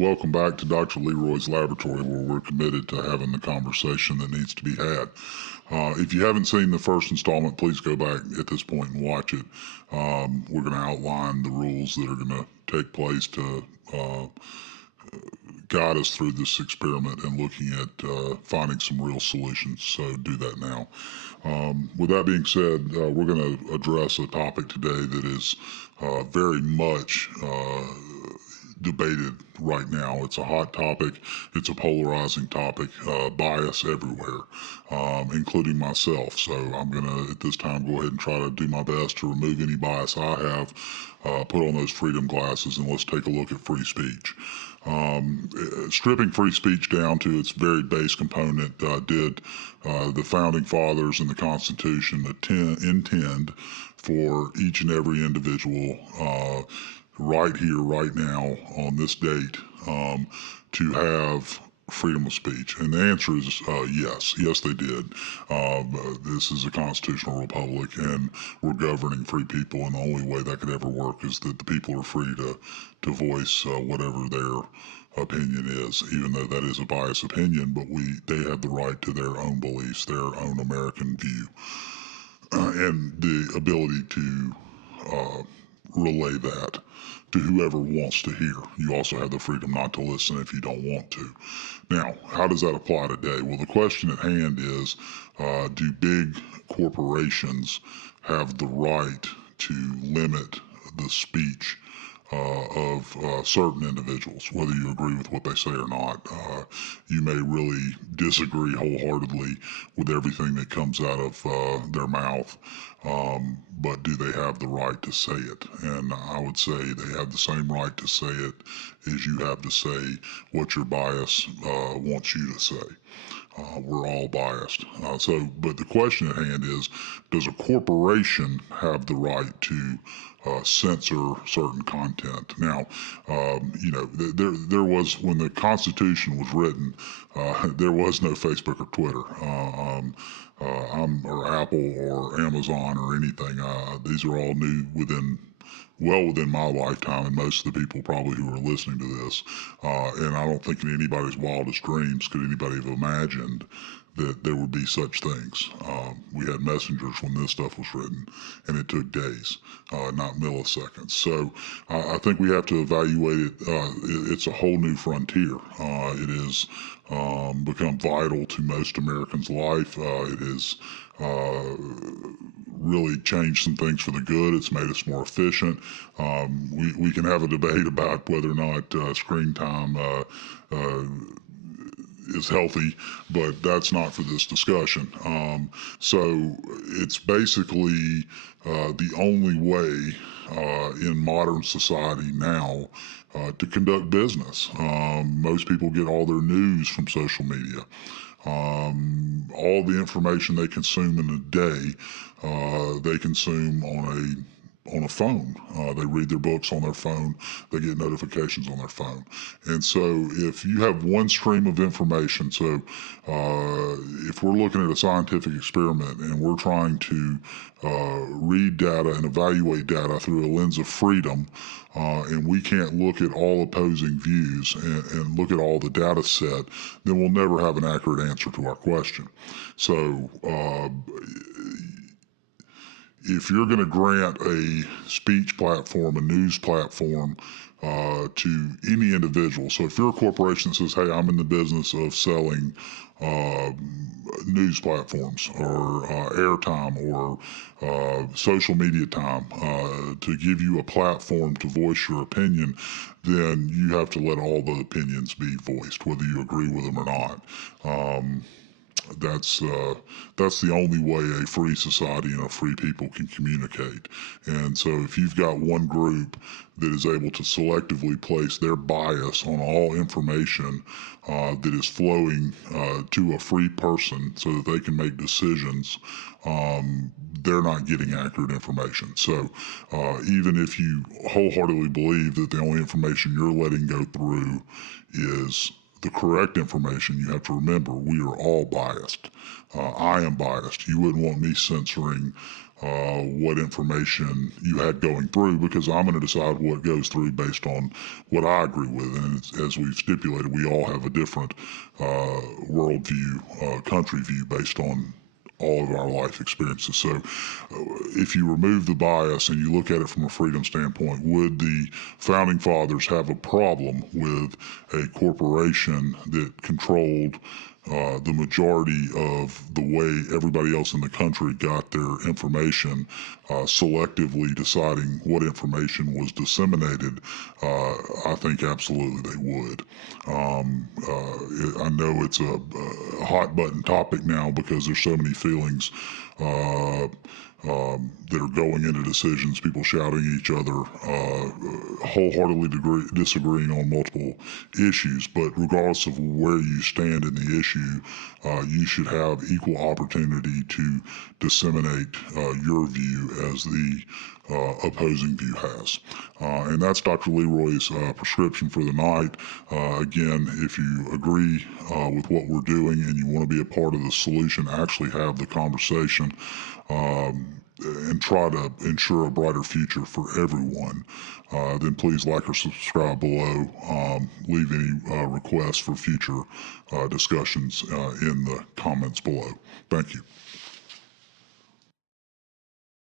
Welcome back to Dr. Leroy's Laboratory, where we're committed to having the conversation that needs to be had. If you haven't seen the first installment, please go back at this point and watch it. We're going to outline the rules that are going to take place to guide us through this experiment and looking at finding some real solutions. So do that now. With that being said, we're going to address a topic today that is very much debated right now. It's a hot topic. It's a polarizing topic. Bias everywhere, including myself. So I'm going to, at this time, go ahead and try to do my best to remove any bias I have, put on those freedom glasses, and let's take a look at free speech. Stripping free speech down to its very base component, did the founding fathers and the Constitution intend for each and every individual right here, right now, on this date, to have freedom of speech? And the answer is yes. Yes, they did. This is a constitutional republic, and we're governing free people, and the only way that could ever work is that the people are free to voice whatever their opinion is, even though that is a biased opinion, but they have the right to their own beliefs, their own American view, and the ability to relay that to whoever wants to hear. You also have the freedom not to listen if you don't want to. Now, how does that apply today? Well, the question at hand is, do big corporations have the right to limit the speech of certain individuals, whether you agree with what they say or not? You may really disagree wholeheartedly with everything that comes out of their mouth, but do they have the right to say it? And I would say they have the same right to say it as you have to say what your bias wants you to say. We're all biased. But the question at hand is, does a corporation have the right to censor certain content? Now, there was, when the Constitution was written, there was no Facebook or Twitter. Or Apple or Amazon or anything. These are all new well within my lifetime, and most of the people probably who are listening to this. And I don't think in anybody's wildest dreams could anybody have imagined that there would be such things. We had messengers when this stuff was written, and it took days, not milliseconds. So I think we have to evaluate it. It's a whole new frontier. It has become vital to most Americans' life. It has really changed some things for the good. It's made us more efficient. We can have a debate about whether or not screen time is healthy, but that's not for this discussion. So it's basically the only way in modern society now to conduct business. Most people get all their news from social media. All the information they consume in a day, they consume on a phone. They read their books on their phone. They get notifications on their phone. And so if you have one stream of information, so if we're looking at a scientific experiment and we're trying to read data and evaluate data through a lens of freedom, and we can't look at all opposing views and look at all the data set, then we'll never have an accurate answer to our question. So if you're going to grant a speech platform, a news platform, to any individual, so if you're a corporation that says, hey, I'm in the business of selling news platforms or airtime or social media time to give you a platform to voice your opinion, then you have to let all the opinions be voiced, whether you agree with them or not. That's the only way a free society and a free people can communicate. And so if you've got one group that is able to selectively place their bias on all information that is flowing to a free person so that they can make decisions, they're not getting accurate information. So even if you wholeheartedly believe that the only information you're letting go through is the correct information, you have to remember we are all biased. I am biased. You wouldn't want me censoring what information you had going through, because I'm going to decide what goes through based on what I agree with. And as we've stipulated, we all have a different worldview, country view based on all of our life experiences. So if you remove the bias and you look at it from a freedom standpoint, would the founding fathers have a problem with a corporation that controlled the majority of the way everybody else in the country got their information, selectively deciding what information was disseminated? I think absolutely they would. I know it's a hot button topic now because there's so many feelings that are going into decisions, people shouting at each other, wholeheartedly disagreeing on multiple issues. But regardless of where you stand in the issue, you should have equal opportunity to disseminate your view as the opposing view has. And that's Dr. Leroy's prescription for the night. Again, if you agree with what we're doing and you want to be a part of the solution, actually have the conversation, and try to ensure a brighter future for everyone, then please like or subscribe below. Leave any requests for future discussions in the comments below. Thank you.